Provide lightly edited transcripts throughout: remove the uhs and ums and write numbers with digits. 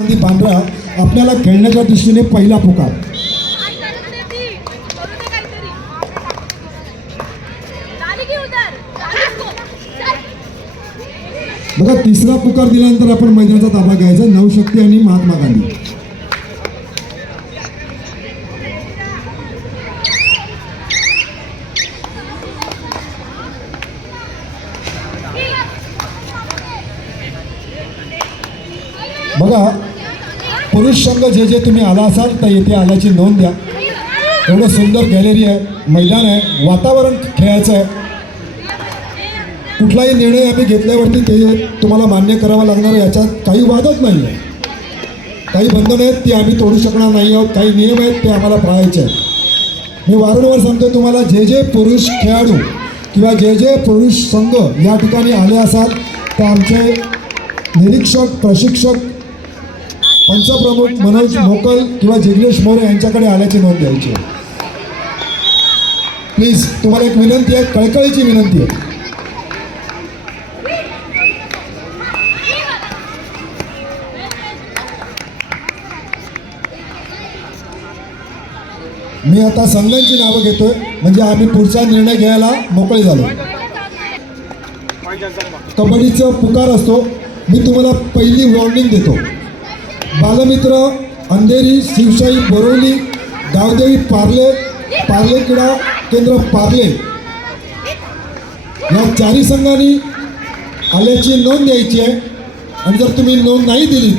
पांढरा आपल्याला खेळण्याच्या दृष्टीने पहिला पुकार. बघा तिसरा पुकार दिल्यानंतर आपण मैदानाचा ताबा घ्यायचा. नवशक्ती आणि महात्मा गांधी. बघा पुरुष संघ जे जे तुम्ही आला असाल तर येथे आल्याची नोंद द्या. एवढं सुंदर गॅलरी आहे, मैदान आहे, वातावरण खेळायचं आहे. कुठलाही निर्णय आम्ही घेतल्यावरती ते तुम्हाला मान्य करावा लागणार आहे, याच्यात काही वादच नाही आहे. काही बंधनं आहेत ती आम्ही तोडू शकणार नाही आहोत, काही नियम आहेत ते आम्हाला पाळायचे आहेत. मी वारंवार सांगतो तुम्हाला, जे जे पुरुष खेळाडू किंवा जे जे पुरुष संघ या ठिकाणी आले असाल तर आमचे निरीक्षक, प्रशिक्षक, पंचप्रमुख मनोज मोकल किंवा जिग्नेश मोरे यांच्याकडे आल्याची नोंद द्यायची. प्लीज तुम्हाला एक विनंती आहे, कळकळीची विनंती आहे. मी आता संघांची नावं घेतोय म्हणजे आम्ही पुढचा निर्णय घ्यायला मोकळे झालो. कबड्डीचा पुकार असतो. मी तुम्हाला पहिली वॉर्निंग देतो. बालमित्र, अंधेरी, शिवशाही, बोरवली, गावदेवी, पार्ले, पार्ले क्रीडा केंद्र पार्ले या चारही संघांनी आल्याची नोंद द्यायची आहे. आणि जर तुम्ही नोंद नाही दिली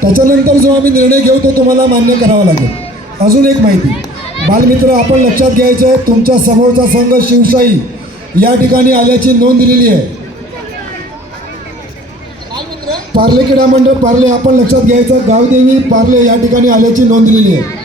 त्याच्यानंतर जो आम्ही निर्णय घेऊ तो तुम्हाला मान्य करावा लागेल. अजून एक माहिती, बालमित्र आपण लक्षात घ्यायचं आहे, तुमच्या समोरचा संघ शिवशाही या ठिकाणी आल्याची नोंद दिलेली आहे. पार्ले क्रीडा मंडळ पार्ले आपण लक्षात घ्यायचं, गावदेवी पार्ले या ठिकाणी आल्याची नोंद दिलेली आहे.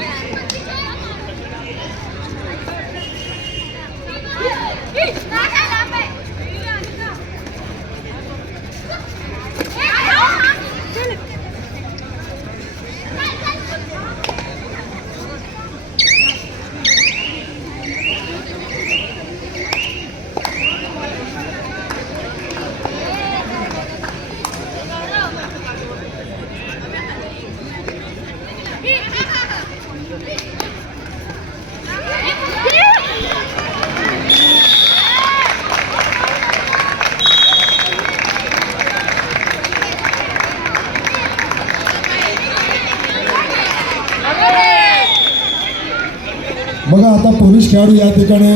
बघा आता पुरुष खेळाडू या ठिकाणी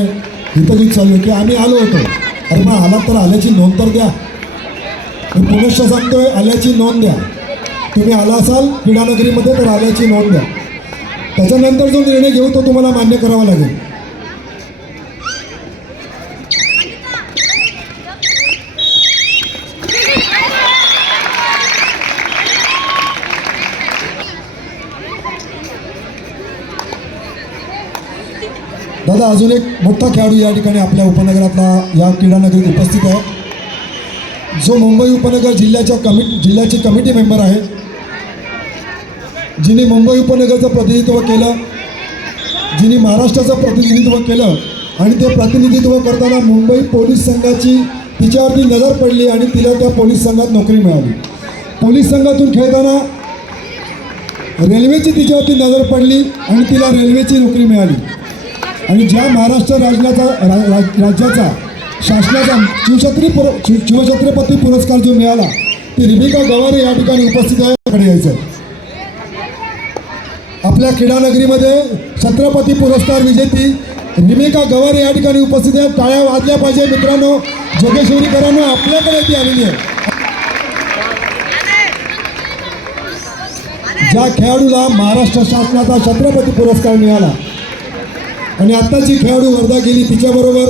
हितगीत चालू आहे की आम्ही आलो होतो. अरे मग आलात तर आल्याची नोंद तर द्या. मी पुनश्च सांगतोय, आल्याची नोंद द्या. तुम्ही आला असाल क्रीडानगरीमध्ये तर आल्याची नोंद द्या. त्याच्यानंतर जो निर्णय घेऊ तो तुम्हाला मान्य करावा लागेल. दादा अजून एक मोठा खेळाडू या ठिकाणी आपल्या उपनगरातला या क्रीडानगरीत उपस्थित आहे, जो मुंबई उपनगर जिल्ह्याची कमिटी मेंबर आहे, जिने मुंबई उपनगरचं प्रतिनिधित्व केलं, जिने महाराष्ट्राचं प्रतिनिधित्व केलं आणि ते प्रतिनिधित्व करताना मुंबई पोलीस संघाची तिच्यावरती नजर पडली आणि तिला त्या पोलीस संघात नोकरी मिळाली. पोलीस संघातून खेळताना रेल्वेची तिच्यावरती नजर पडली आणि तिला रेल्वेची नोकरी मिळाली. आणि ज्या महाराष्ट्र राज्याचा शासनाचा शिवछत्रपती पुरस्कार जो मिळाला ती रिबिका गवारे या ठिकाणी उपस्थित आहे. यायचं आपल्या क्रीडानगरीमध्ये छत्रपती पुरस्कार विजेती रिबिका गवारे या ठिकाणी उपस्थित आहे. टाळ्या वाजल्या पाहिजे मित्रांनो, जोगेश्वरीकरांनो आपल्याकडे ती आलेली आहे. ज्या खेळाडूला महाराष्ट्र शासनाचा छत्रपती पुरस्कार मिळाला आणि आत्ताची खेळाडू वर्धा गेली तिच्याबरोबर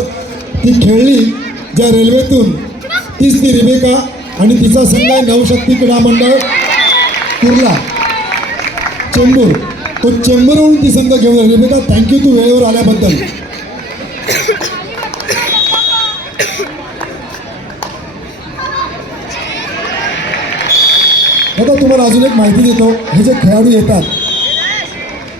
ती खेळली ज्या रेल्वेतून, तीच ती रिबेका आणि तिचा संघ आहे नवशक्ती क्रीडा मंडळ कुर्ला चेंबूर. तो चेंबूरहून ती संघ घेऊन रिबेका थँक्यू तू वेळेवर आल्याबद्दल. आता तुम्हाला अजून एक माहिती देतो, हे जे खेळाडू येतात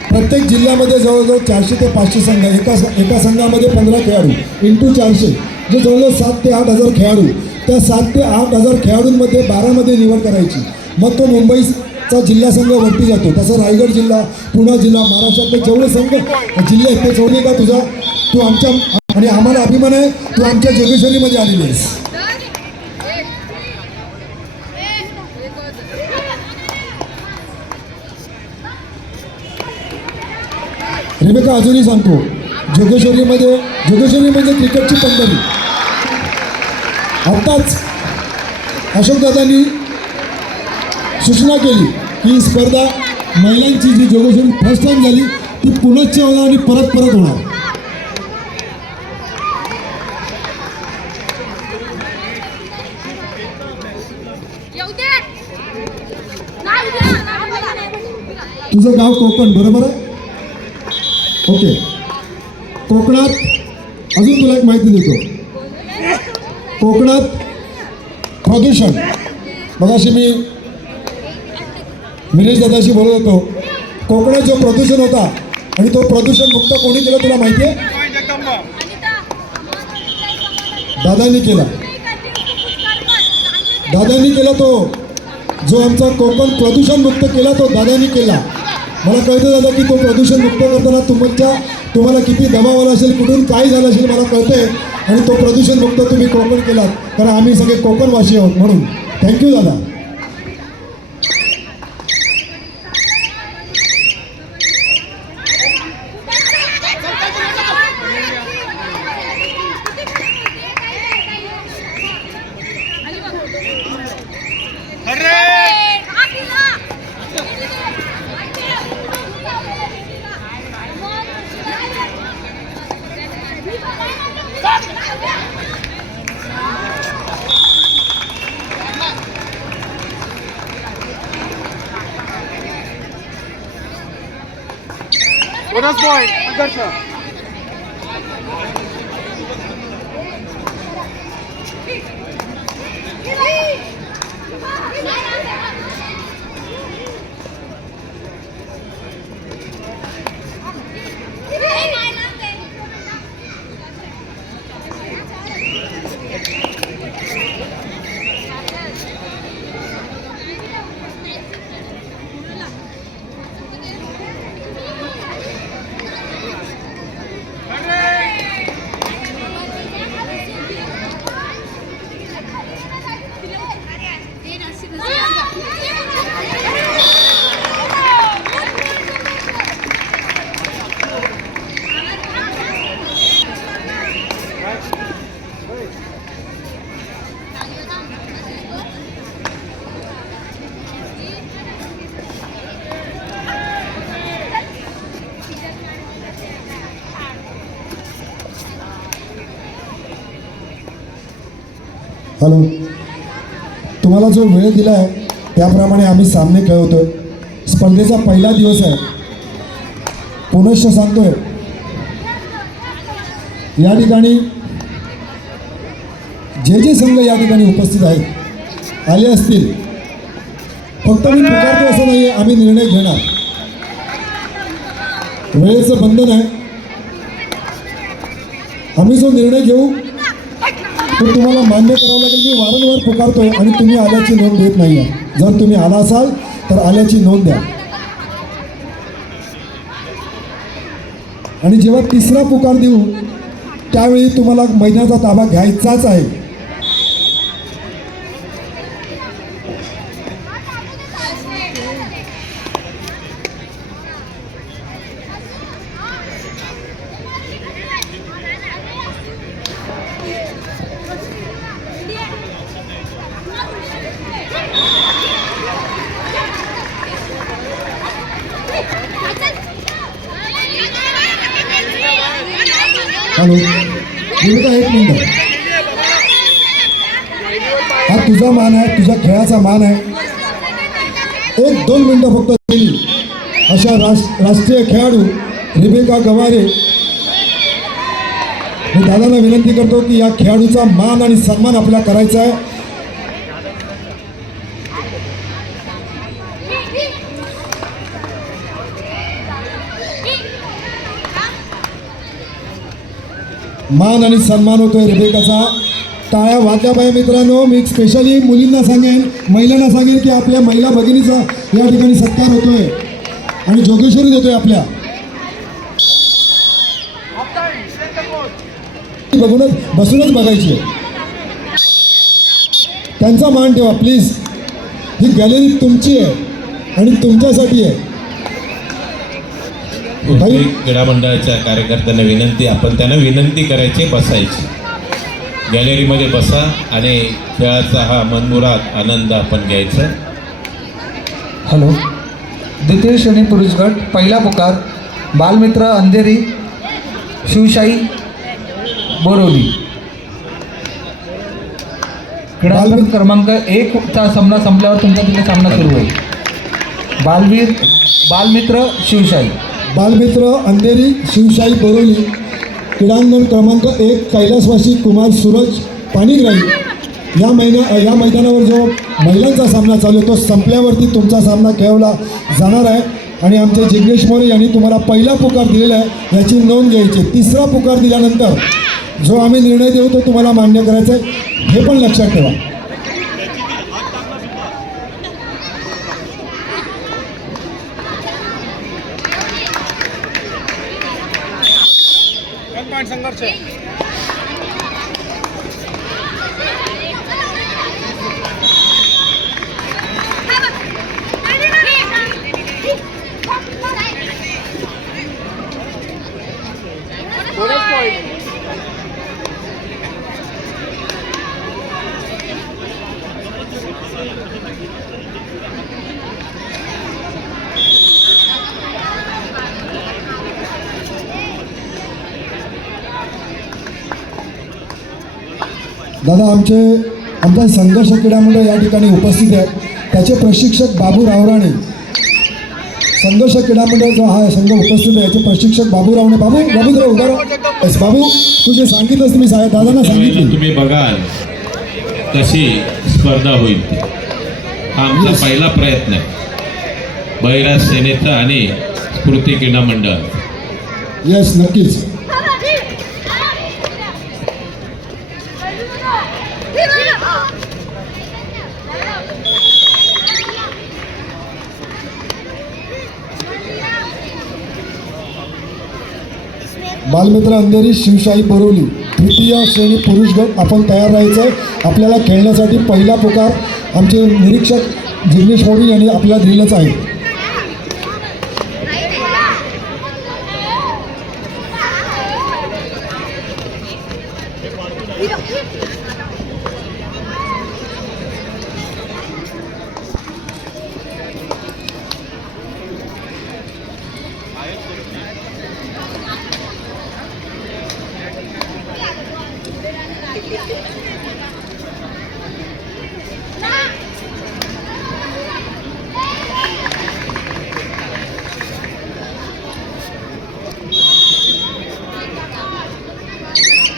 प्रत्येक जिल्ह्यामध्ये जवळजवळ 400 ते 500 संघ, एका संघामध्ये 15 खेळाडू इंटू 400 जे जवळजवळ 7 ते 8 हजार खेळाडू त्या 7 ते 8 हजार खेळाडूंमध्ये 12मध्ये निवड करायची, मग तो मुंबईचा जिल्हा संघ वरती जातो. तसं रायगड जिल्हा, पुणे जिल्हा, महाराष्ट्रातले जेवढे संघ जिल्हे आहेत ते सोडले का तुझा, तू आमच्या, आणि आम्हाला अभिमान आहे तू आमच्या जोगेश्वरीमध्ये आलेली आहेस. रेबेका अजूनही सांगतो, जोगेश्वरी म्हणजे क्रिकेटची पंढरी. आत्ताच अशोकदादांनी सूचना केली की ही स्पर्धा महिलांची जी जोगेश्वरी फर्स्ट टाइम झाली ती पुनश्च होणार आणि परत होणार. तुझं गाव कोकण बरोबर आहे? ओके. कोकणात अजून तुला एक माहिती देतो. कोकणात प्रदूषण, मगाशी मी विनेश दादाशी बोलत होतो, कोकणात जो प्रदूषण होता आणि तो प्रदूषण मुक्त कोणी केला तुला माहिती आहे? दादांनी केला. तो जो आमचा कोकण प्रदूषण मुक्त केला तो दादांनी केला. मला कळतं दादा की तो प्रदूषण मुक्त करताना तुम्हाला किती दबाव आला असेल, कुठून काय झालं असेल मला कळतंय, आणि तो प्रदूषण मुक्त तुम्ही कोकण केलात, कारण आम्ही सगळे कोकणवासी आहोत म्हणून. थँक्यू दादा. Bonus point, Agartha. हॅलो, तुम्हाला जो वेळ दिला आहे त्याप्रमाणे आम्ही सामने खेळवतोय. स्पर्धेचा पहिला दिवस आहे. पुनश्च सांगतोय, या ठिकाणी जे संघ या ठिकाणी उपस्थित आहेत आले असतील, फक्त मी पुकारतो असं नाही आहे, आम्ही निर्णय घेणार. वेळेचं बंधन आहे. आम्ही जो निर्णय घेऊ तो तुम्हाला मान्य करावं लागेल. मी वारंवार पुकारतोय आणि तुम्ही आल्याची नोंद देत नाही आहे. जर तुम्ही आला असाल तर आल्याची नोंद द्या. आणि जेव्हा तिसरा पुकार देऊ त्यावेळी तुम्हाला मैदानाचा ताबा घ्यायचाच आहे. हॅलो, रेबेका एक मिनिट. हा तुझा मान आहे, तुझ्या खेळाचा मान आहे. 1-2 मिनिटं फक्त दिली अशा राष्ट्रीय खेळाडू रेबेका गवारे. मी दादांना विनंती करतो की या खेळाडूचा मान आणि सन्मान आपल्याला करायचा आहे. मान आणि सन्मान होतोय रेबेकाचा. टाळ्या वाजल्या पाहिजे मित्रांनो. मी स्पेशली मुलींना सांगेन, महिलांना सांगेन की आपल्या महिला भगिनीचा या ठिकाणी सत्कार होतोय आणि जोगेश्वरी देतोय आपल्या. बघूनच बसूनच बघायची, त्यांचा मान ठेवा प्लीज. ही गॅलरी तुमची आहे आणि तुमच्यासाठी आहे. क्रीडा मंडळाच्या कार्यकर्त्यांना विनंती, आपण त्यांना विनंती करायची बसायची, गॅलरीमध्ये बसा आणि खेळाचा हा मनमुराद आनंद आपण घ्यायचा. हॅलो. द्वितीय श्रेणी पुरुष गट पहिला पुकार बालमित्र अंधेरी शिवशाही बोरवली. क्रीडांगण क्रमांक 1चा सामना संपल्यावर तुमचा तिथे सामना सुरू होईल. बालमित्र शिवशाही. बालमित्र अंधेरी शिवशाही बोरवली. क्रीडांगण क्रमांक 1 कैलासवासी कुमार सूरज पाणीग्राही. या मैदानावर जो महिलांचा सामना चालू आहे तो संपल्यावरती तुमचा सामना खेळवला जाणार आहे. आणि आमचे जिग्नेश मोरे यांनी तुम्हाला पहिला पुकार दिलेला आहे, याची नोंद घ्यायची. तिसरा पुकार दिल्यानंतर जो आम्ही निर्णय देऊ तो तुम्हाला मान्य करायचा आहे, हे पण लक्षात ठेवा. संघर्ष दादा आमचा संघर्ष क्रीडा मंडळ या ठिकाणी उपस्थित आहे. त्याचे प्रशिक्षक बाबू रावराणे. संघर्ष क्रीडा मंडळ जो हा संघ उपस्थित आहे याचे प्रशिक्षक बाबू रावणे. बाबूराव उभा राहा. बाबू तू जे सांगितलंस मी दादांना सांगितलं. तुम्ही बघाल कशी स्पर्धा होईल. हा आमचा पहिला प्रयत्न आहे बहिराज सेनेचा आणि स्फूर्ती क्रीडा मंडळ. येस नक्कीच. बालमित्र अंधेरी शिवशाही बोरवली तृतीय श्रेणी पुरुष गट आपण तयार राहायचं आहे. आपल्याला खेळण्यासाठी पहिला पुकार आमचे निरीक्षक जिग्नेश मोरे यांनी आपल्याला दिलेलाच आहे.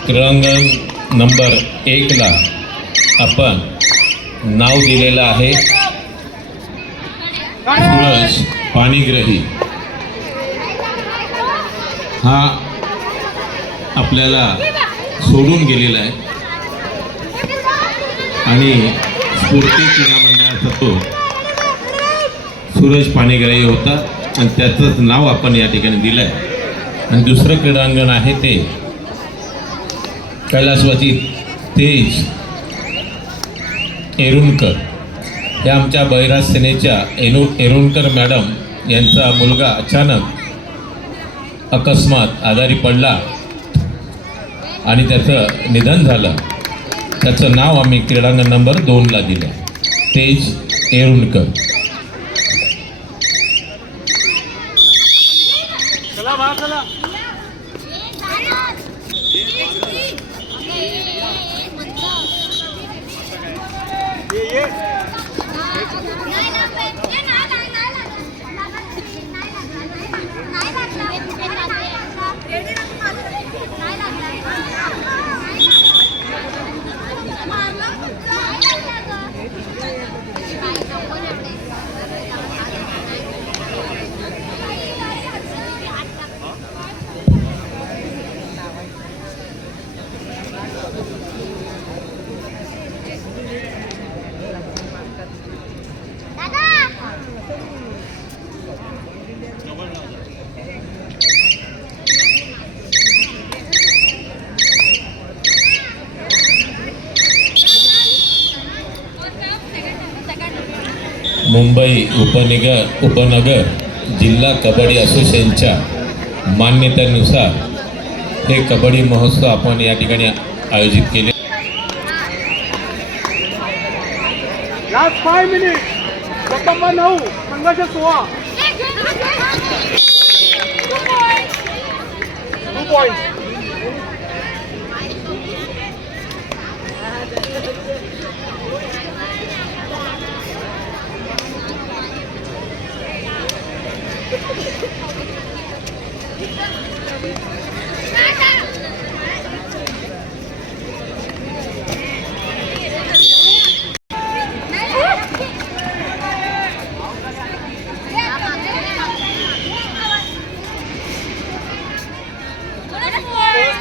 क्रीडांगण नंबर 1ला आपण नाव दिलेलं आहे सूरज पाणीग्राही. हा आपल्याला सोडून गेलेला आहे आणि स्फूर्ती क्रीडा मंडळाचा तो सूरज पाणीग्राही होता आणि त्याचंच नाव आपण या ठिकाणी दिलं आहे. आणि दुसरं क्रीडांगण आहे ते कैलासवासी तेज एरुणकर. हे आमच्या बहिराज सेनेच्या एरुणकर मॅडम यांचा मुलगा अचानक अकस्मात आजारी पडला आणि त्याचं निधन झालं. त्याचं नाव आम्ही क्रीडांगण नंबर 2ला दिलं, तेज एरुणकर. मुंबई उपनगर जिल्हा कबड्डी असोसिएशनच्या मान्यतेनुसार हे कबड्डी महोत्सव आपण या ठिकाणी आयोजित केले. Last 5 minute. प्रथम 9 संघर्ष 16. 2 पॉइंट.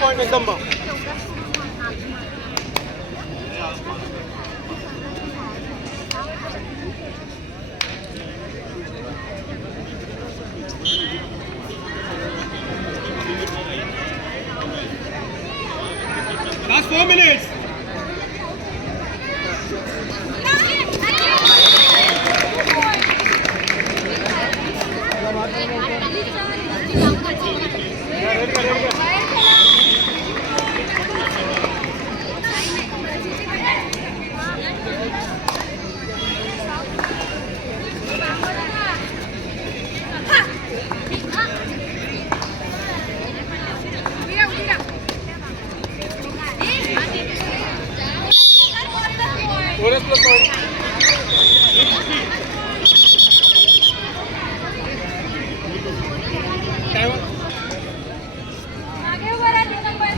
पॉइंट एकदम बा. Last 4 minutes. Bonus plus point.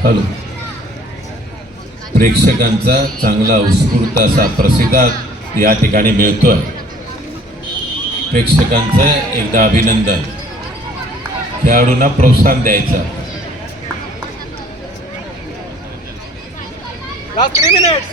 Hello. प्रेक्षकांचा चांगला उत्स्फूर्त असा प्रतिसाद या ठिकाणी मिळतोय. प्रेक्षकांचं एकदा अभिनंदन. खेळाडूंना प्रोत्साहन द्यायचं. Last 3 minutes.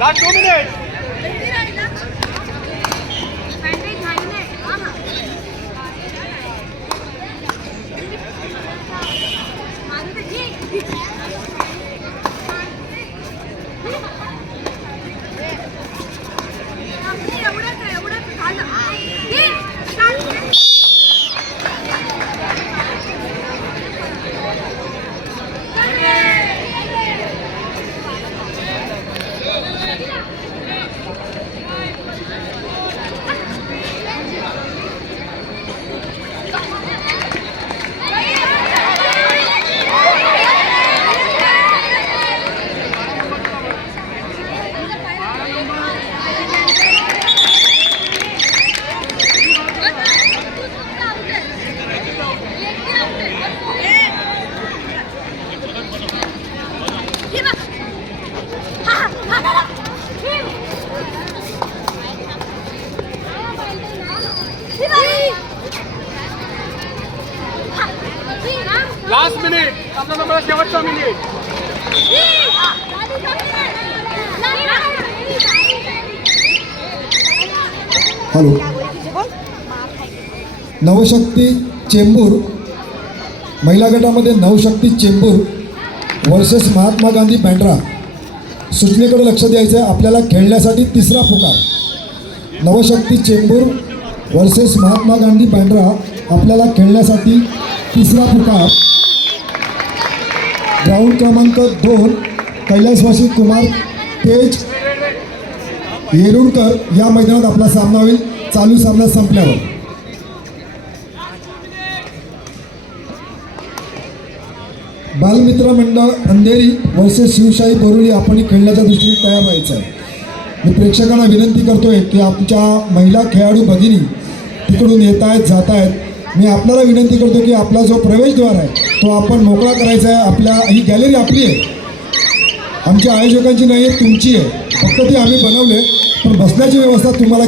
Last 2 minutes. Last minute. आपला नंबर शेवटचा मिनिट. हॅलो. नवशक्ती चेंबूर महिला गटामध्ये नवशक्ती चेंबूर वर्सेस महात्मा गांधी बँड्रा. सूचनेकडे लक्ष द्यायचं आहे. आपल्याला खेळण्यासाठी तिसरा पुकार. नवशक्ती चेंबूर वर्सेस महात्मा गांधी बँड्रा. आपल्याला खेळण्यासाठी तिसरा पुकार. ग्राउंड क्रमांक 2 कैलासवासी कुमार तेज येरुळकर या मैदानात आपला सामना होईल. चालू सामना संपल्यावर बालमित्र मंडळ अंधेरी वर्सेस शिवशाही बोरुली आपण खेळण्याच्या दृष्टीने तयार व्हायचं आहे. मी प्रेक्षकांना विनंती करतोय की आमच्या महिला खेळाडू भगिनी तिकडून येत आहेत जात आहेत. मी आपल्याला विनंती करतो की आपला जो प्रवेशद्वार आहे तो आपण मोकळा करायचा आहे. ही गॅलरी आपली आहे, आमच्या आयोजकांची नाही आहे, तुमची आहे. फक्त ती आम्ही बनवले, पण बसण्याची व्यवस्था तुम्हाला